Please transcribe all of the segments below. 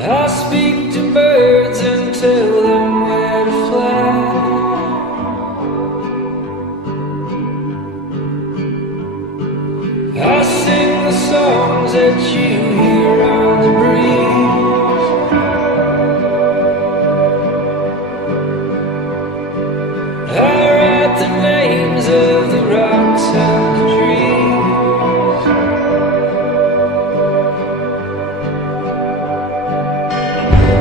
I speak to birds and tell them where to fly. I sing the songs that you hear on the breeze. I write the names of the rocks and the trees.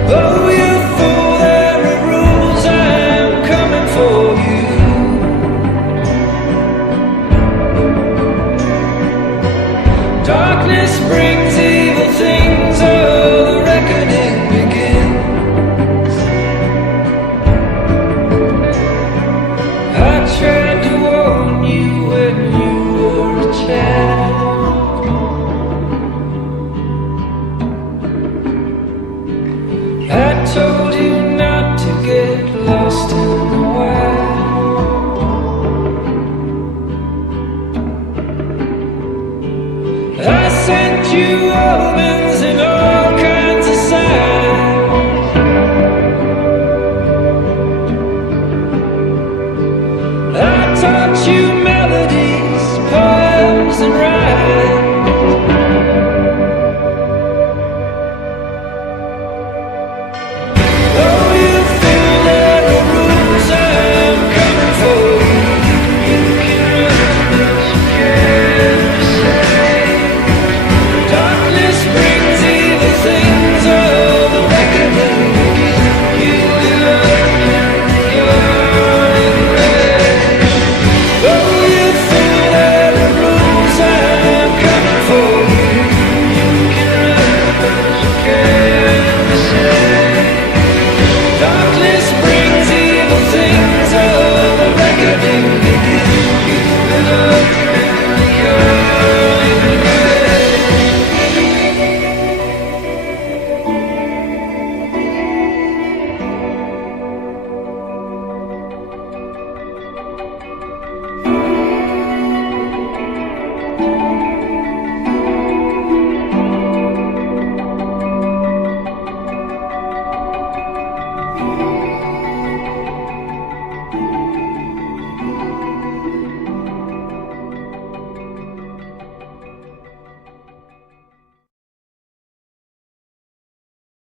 Oh, you fool, there are rules, I'm coming for you. Darkness brings evil things, oh, the reckoning begins. I tried to warn you when you were a child. I told you not to get lost in the wild. I sent you omens and all kinds of signs. I taught you melodies, poems and rhymes. Oh, you fool, there are rules, I'm coming for you. You can run, but you can't escape. Darkness brings evil things, oh, the reckoning begins. You live in your grave. Oh, you fool, there are rules, I'm coming for you. You can run, but you can't escape. Darkness brings evil things, oh, the reckoning begins. You look in your grave.